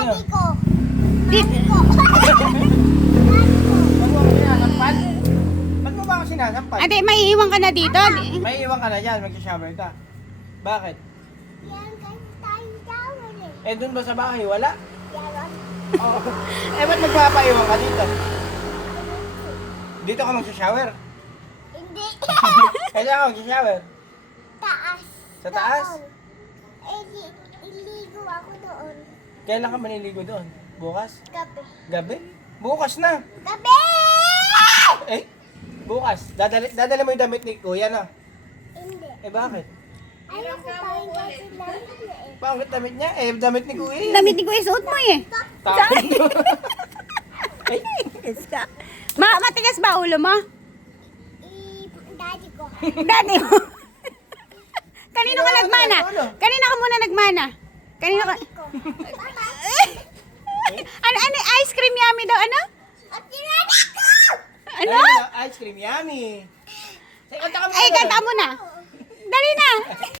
Sino? Daddy ko. Di, Daddy ko. Ba't mo ako sinasampan? Ba't mo ba ako sinasampan? ate, may iwan ka na dito. May iwan ka na dyan, mag-shower ka. Bakit? Yan kasi tayo shower eh. Eh, dun ba sa bahay? Wala? Yan. Oo. Eh, ba't magpapaiwan ka dito? Dito ka mag-shower? Hindi. Eh, saan ka mag-shower? Taas. Sa taas? Doon. Eh, iligo ako doon. Kailan ka maliligo doon? Bukas? Gabi. Gabi? Bukas na! Gabi! Eh, bukas. Dadala mo yung damit ni Kuya na. Hindi. Eh, bakit? Ano ko tayo kasi namin eh. Pangit damit niya? Eh, damit ni Kuya. eh. Damit ni Kuya, suot mo eh. Tapos mo. Ay, Matigas ba ulo mo? Daddy ko. Dati mo. Kanino ka nagmana? Kanino ka muna nagmana? Kanino ka? Ko. Mama. Ano, ice cream yummy daw, ano? At tinanay ko! Ano? ice cream, yummy. Say, kanta ka muna. Ay, kanta mo na. Dali na.